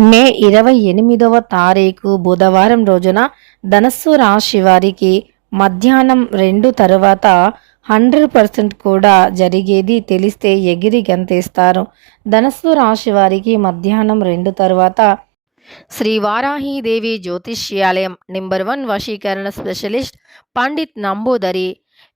మే ఇరవై ఎనిమిదవ తారీఖు బుధవారం రోజున ధనస్సు రాశి వారికి మధ్యాహ్నం రెండు తరువాత హండ్రెడ్ పర్సెంట్ కూడా జరిగేది తెలిస్తే ఎగిరి గంతేస్తారు. ధనస్సు రాశి వారికి మధ్యాహ్నం రెండు తరువాత శ్రీ వారాహీదేవి జ్యోతిష్యాలయం నెంబర్ వన్ వశీకరణ స్పెషలిస్ట్ పండిత్ నంబూదరి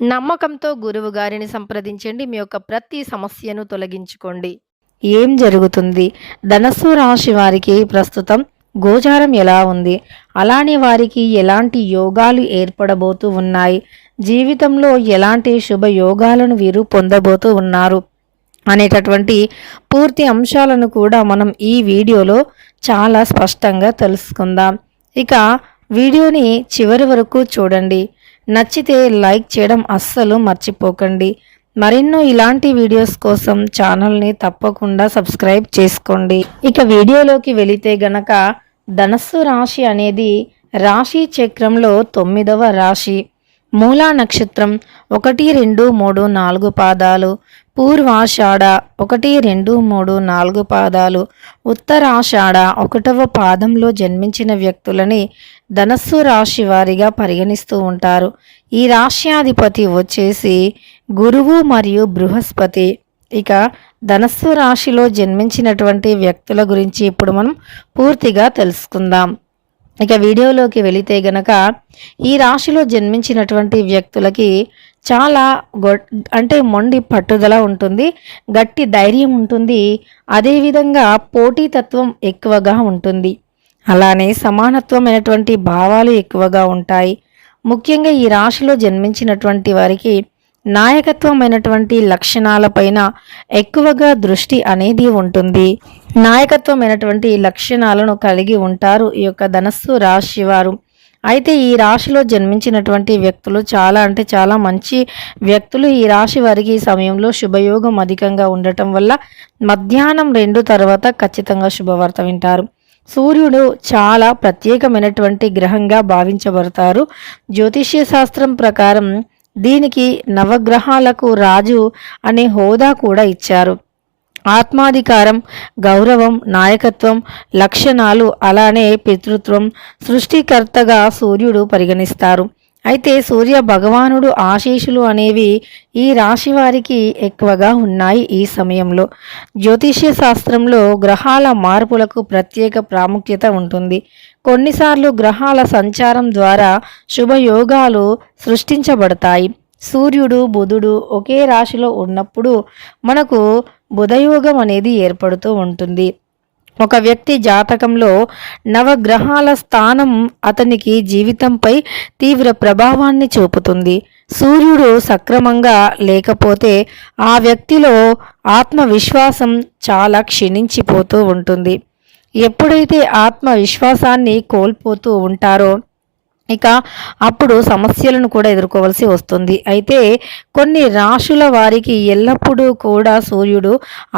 నమ్మకంతో గురువు గారిని సంప్రదించండి. మీ యొక్క ప్రతి సమస్యను తొలగించుకోండి. ఏం జరుగుతుంది? ధనస్సు రాశి వారికి ప్రస్తుతం గోచారం ఎలా ఉంది? అలానే వారికి ఎలాంటి యోగాలు ఏర్పడబోతూ ఉన్నాయి? జీవితంలో ఎలాంటి శుభ యోగాలను వీరు పొందబోతూ ఉన్నారు? అనేటటువంటి పూర్తి అంశాలను కూడా మనం ఈ వీడియోలో చాలా స్పష్టంగా తెలుసుకుందాం. ఇక వీడియోని చివరి వరకు చూడండి. నచ్చితే లైక్ చేయడం అస్సలు మర్చిపోకండి. మరెన్నో ఇలాంటి వీడియోస్ కోసం ఛానల్ని తప్పకుండా సబ్స్క్రైబ్ చేసుకోండి. ఇక వీడియోలోకి వెళితే గనక ధనస్సు రాశి అనేది రాశి చక్రంలో తొమ్మిదవ రాశి. మూలా నక్షత్రం ఒకటి రెండు మూడు నాలుగు పాదాలు. పూర్వాషాఢ ఒకటి రెండు మూడు నాలుగు పాదాలు. ఉత్తరాషాఢ ఒకటవ పాదంలో జన్మించిన వ్యక్తులని ధనస్సు రాశి వారిగా పరిగణిస్తూ ఉంటారు. ఈ రాశ్యాధిపతి వచ్చేసి గురువు మరియు బృహస్పతి. ఇక ధనస్సు రాశిలో జన్మించినటువంటి వ్యక్తుల గురించి ఇప్పుడు మనం పూర్తిగా తెలుసుకుందాం. ఇక వీడియోలోకి వెళితే గనక ఈ రాశిలో జన్మించినటువంటి వ్యక్తులకి చాలా గొ అంటే మొండి పట్టుదల ఉంటుంది. గట్టి ధైర్యం ఉంటుంది. అదేవిధంగా పోటీతత్వం ఎక్కువగా ఉంటుంది. అలానే సమానత్వమైనటువంటి భావాలు ఎక్కువగా ఉంటాయి. ముఖ్యంగా ఈ రాశిలో జన్మించినటువంటి వారికి నాయకత్వమైనటువంటి లక్షణాలపైన ఎక్కువగా దృష్టి అనేది ఉంటుంది. నాయకత్వమైనటువంటి లక్షణాలను కలిగి ఉంటారు ఈ యొక్క ధనస్సు రాశి వారు. అయితే ఈ రాశిలో జన్మించినటువంటి వ్యక్తులు చాలా అంటే చాలా మంచి వ్యక్తులు. ఈ రాశి వారికి ఈ సమయంలో శుభయోగం అధికంగా ఉండటం వల్ల మధ్యాహ్నం రెండు తర్వాత ఖచ్చితంగా శుభవార్త వింటారు. సూర్యుడు చాలా ప్రత్యేకమైనటువంటి గ్రహంగా భావించబడతారు. జ్యోతిష్య శాస్త్రం ప్రకారం దీనికి నవగ్రహాలకు రాజు అనే హోదా కూడా ఇచ్చారు. ఆత్మాధికారం గౌరవం నాయకత్వం లక్షణాలు అలానే పితృత్వం సృష్టికర్తగా సూర్యుడు పరిగణిస్తారు. అయితే సూర్య భగవానుడు ఆశీషులు అనేవి ఈ రాశి వారికి ఎక్కువగా ఉన్నాయి ఈ సమయంలో. జ్యోతిష్య శాస్త్రంలో గ్రహాల మార్పులకు ప్రత్యేక ప్రాముఖ్యత ఉంటుంది. కొన్నిసార్లు గ్రహాల సంచారం ద్వారా శుభయోగాలు సృష్టించబడతాయి. సూర్యుడు బుధుడు ఒకే రాశిలో ఉన్నప్పుడు మనకు బుధయోగం అనేది ఏర్పడుతూ ఉంటుంది. ఒక వ్యక్తి జాతకంలో నవగ్రహాల స్థానం అతనికి జీవితంపై తీవ్ర ప్రభావాన్ని చూపుతుంది. సూర్యుడు సక్రమంగా లేకపోతే ఆ వ్యక్తిలో ఆత్మవిశ్వాసం చాలా క్షీణించిపోతూ ఉంటుంది. ఎప్పుడైతే ఆత్మవిశ్వాసాన్ని కోల్పోతూ ఉంటారో ఇక అప్పుడు సమస్యలను కూడా ఎదుర్కోవాల్సి వస్తుంది. అయితే కొన్ని రాశుల వారికి ఎల్లప్పుడూ కూడా సూర్యుడు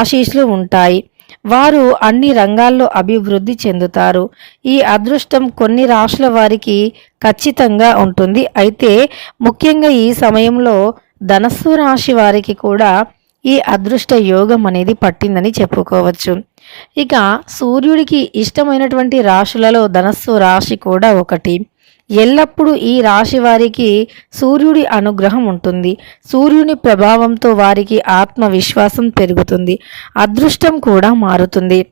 ఆశీస్సులు ఉంటాయి. వారు అన్ని రంగాల్లో అభివృద్ధి చెందుతారు. ఈ అదృష్టం కొన్ని రాశుల వారికి ఖచ్చితంగా ఉంటుంది. అయితే ముఖ్యంగా ఈ సమయంలో ధనస్సు రాశి వారికి కూడా ఈ అదృష్ట యోగం అనేది పట్టిందని చెప్పుకోవచ్చు. ఇక సూర్యుడికి ఇష్టమైనటువంటి రాశులలో ధనస్సు రాశి కూడా ఒకటి. ఎల్లప్పుడూ ఈ రాశి వారికి సూర్యుడి అనుగ్రహం ఉంటుంది. సూర్యుని ప్రభావంతో వారికి ఆత్మవిశ్వాసం పెరుగుతుంది. అదృష్టం కూడా మారుతుంది.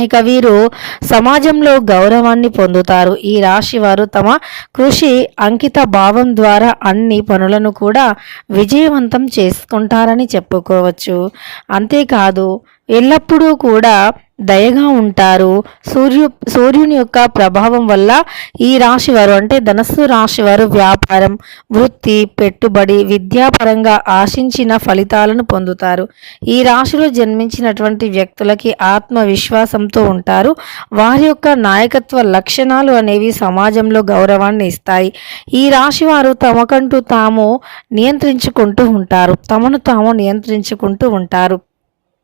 ఇక వీరు సమాజంలో గౌరవాన్ని పొందుతారు. ఈ రాశి వారు తమ కృషి అంకిత భావం ద్వారా అన్ని పనులను కూడా విజయవంతం చేసుకుంటారని చెప్పుకోవచ్చు. అంతేకాదు ఎల్లప్పుడూ కూడా దయగా ఉంటారు. సూర్యు సూర్యుని యొక్క ప్రభావం వల్ల ఈ రాశి వారు అంటే ధనస్సు రాశి వారు వ్యాపారం వృత్తి పెట్టుబడి విద్యాపరంగా ఆశించిన ఫలితాలను పొందుతారు. ఈ రాశిలో జన్మించినటువంటి వ్యక్తులకి ఆత్మవిశ్వాసంతో ఉంటారు. వారి యొక్క నాయకత్వ లక్షణాలు అనేవి సమాజంలో గౌరవాన్ని ఇస్తాయి. ఈ రాశి వారు తమకంటూ తాము నియంత్రించుకుంటూ ఉంటారు. తమను తాము నియంత్రించుకుంటూ ఉంటారు.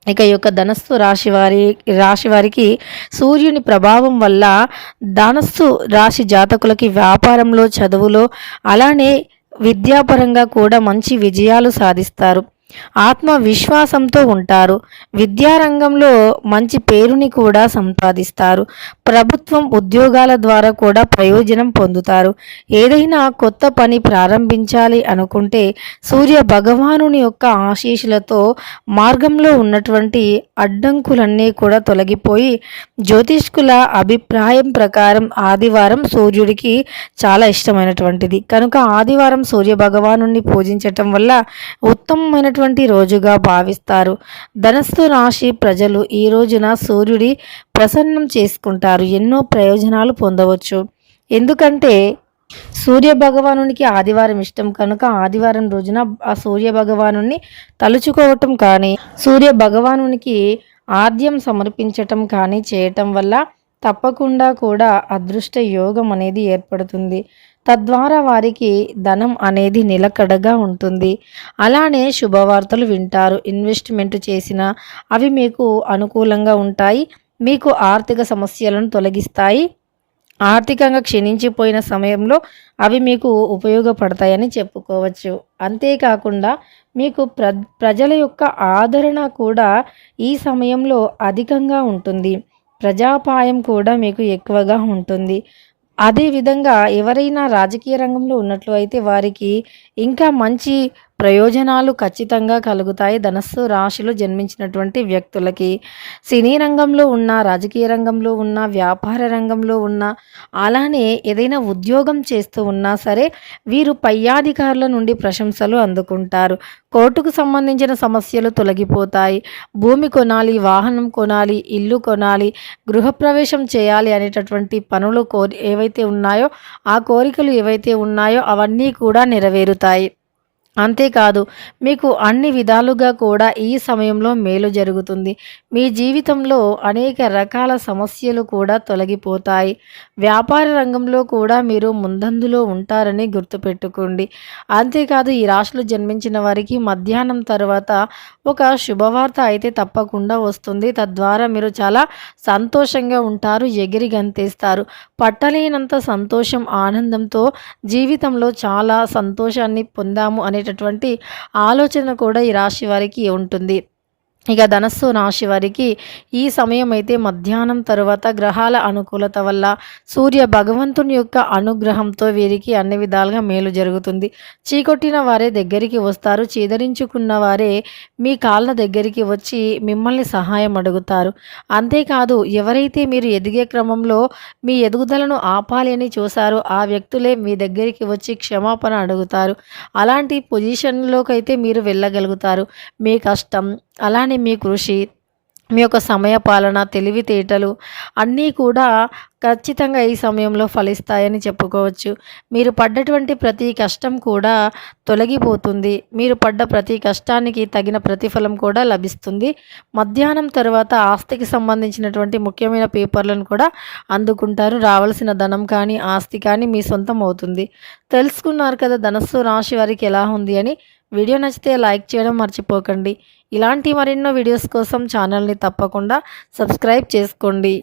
ఇక ఈ యొక్క ధనస్సు రాశి వారి రాశి వారికి సూర్యుని ప్రభావం వల్ల ధనస్సు రాశి జాతకులకి వ్యాపారంలో చదువులో అలానే విద్యాపరంగా కూడా మంచి విజయాలు సాధిస్తారు. ఆత్మవిశ్వాసంతో ఉంటారు. విద్యారంగంలో మంచి పేరుని కూడా సంపాదిస్తారు. ప్రభుత్వం ఉద్యోగాల ద్వారా కూడా ప్రయోజనం పొందుతారు. ఏదైనా కొత్త పని ప్రారంభించాలి అనుకుంటే సూర్య భగవానుని యొక్క ఆశీస్సులతో మార్గంలో ఉన్నటువంటి అడ్డంకులన్నీ కూడా తొలగిపోయి జ్యోతిష్కుల అభిప్రాయం ప్రకారం ఆదివారం సూర్యుడికి చాలా ఇష్టమైనటువంటిది. కనుక ఆదివారం సూర్య భగవాను పూజించటం వల్ల ఉత్తమమైనటువంటి ఉన్నటువంటి రోజుగా భావిస్తారు. ధనస్సు రాశి ప్రజలు ఈ రోజున సూర్యుడి ప్రసన్నం చేసుకుంటారు. ఎన్నో ప్రయోజనాలు పొందవచ్చు. ఎందుకంటే సూర్య భగవానునికి ఆదివారం ఇష్టం. కనుక ఆదివారం రోజున ఆ సూర్య భగవాను తలుచుకోవటం కానీ సూర్య భగవానునికి ఆద్యం సమర్పించటం కానీ చేయటం వల్ల తప్పకుండా కూడా అదృష్ట యోగం అనేది ఏర్పడుతుంది. తద్వారా వారికి ధనం అనేది నిలకడగా ఉంటుంది. అలానే శుభవార్తలు వింటారు. ఇన్వెస్ట్మెంట్ చేసిన అవి మీకు అనుకూలంగా ఉంటాయి. మీకు ఆర్థిక సమస్యలను తొలగిస్తాయి. ఆర్థికంగా క్షీణించిపోయిన సమయంలో అవి మీకు ఉపయోగపడతాయని చెప్పుకోవచ్చు. అంతేకాకుండా మీకు ప్ర ప్రజల యొక్క ఆదరణ కూడా ఈ సమయంలో అధికంగా ఉంటుంది. ప్రజాపాయం కూడా మీకు ఎక్కువగా ఉంటుంది. అదేవిధంగా ఎవరైనా రాజకీయ రంగంలో ఉన్నట్లు అయితే వారికి ఇంకా మంచి ప్రయోజనాలు ఖచ్చితంగా కలుగుతాయి. ధనస్సు రాశిలో జన్మించినటువంటి వ్యక్తులకి సినీ రంగంలో ఉన్న రాజకీయ రంగంలో ఉన్న వ్యాపార రంగంలో ఉన్న అలానే ఏదైనా ఉద్యోగం చేస్తూ ఉన్నా సరే వీరు పయ్యాధికారుల నుండి ప్రశంసలు అందుకుంటారు. కోర్టుకు సంబంధించిన సమస్యలు తొలగిపోతాయి. భూమి కొనాలి వాహనం కొనాలి ఇల్లు కొనాలి గృహప్రవేశం చేయాలి అనేటటువంటి పనులు కోరి ఏవైతే ఉన్నాయో ఆ కోరికలు ఏవైతే ఉన్నాయో అవన్నీ కూడా నెరవేరుతాయి. అంతేకాదు మీకు అన్ని విధాలుగా కూడా ఈ సమయంలో మేలు జరుగుతుంది. మీ జీవితంలో అనేక రకాల సమస్యలు కూడా తొలగిపోతాయి. వ్యాపార రంగంలో కూడా మీరు ముందందులో ఉంటారని గుర్తుపెట్టుకోండి. అంతేకాదు ఈ రాశిలో జన్మించిన వారికి మధ్యాహ్నం తర్వాత ఒక శుభవార్త అయితే తప్పకుండా వస్తుంది. తద్వారా మీరు చాలా సంతోషంగా ఉంటారు ఎగిరి గంతేస్తారు. పట్టలేనంత సంతోషం ఆనందంతో జీవితంలో చాలా సంతోషాన్ని పొందాము అనేటటువంటి ఆలోచన కూడా ఈ రాశి వారికి ఉంటుంది. ఇక ధనస్సు రాశి వారికి ఈ సమయం అయితే మధ్యాహ్నం తరువాత గ్రహాల అనుకూలత వల్ల సూర్య భగవంతుని యొక్క అనుగ్రహంతో వీరికి అన్ని విధాలుగా మేలు జరుగుతుంది. చీకొట్టిన వారే దగ్గరికి వస్తారు. చీదరించుకున్న వారే మీ కాళ్ళ దగ్గరికి వచ్చి మిమ్మల్ని సహాయం అడుగుతారు. అంతేకాదు ఎవరైతే మీరు ఎదిగే క్రమంలో మీ ఎదుగుదలను ఆపాలి అని చూసారో ఆ వ్యక్తులే మీ దగ్గరికి వచ్చి క్షమాపణ అడుగుతారు. అలాంటి పొజిషన్లోకి అయితే మీరు వెళ్ళగలుగుతారు. మీ కష్టం అలానే మీ కృషి మీ యొక్క సమయ పాలన తెలివితేటలు అన్నీ కూడా ఖచ్చితంగా ఈ సమయంలో ఫలిస్తాయని చెప్పుకోవచ్చు. మీరు పడ్డటువంటి ప్రతి కష్టం కూడా తొలగిపోతుంది. మీరు పడ్డ ప్రతి కష్టానికి తగిన ప్రతిఫలం కూడా లభిస్తుంది. మధ్యాహ్నం తర్వాత ఆస్తికి సంబంధించినటువంటి ముఖ్యమైన పేపర్లను కూడా అందుకుంటారు. రావాల్సిన ధనం కానీ ఆస్తి కానీ మీ సొంతం అవుతుంది. తెలుసుకున్నారు కదా ధనస్సు రాశి వారికి ఎలా ఉంది అని? వీడియో నచ్చితే లైక్ చేయడం మర్చిపోకండి. ఇలాంటి మరెన్నో వీడియోస్ కోసం ఛానల్ని తప్పకుండా సబ్స్క్రైబ్ చేసుకోండి.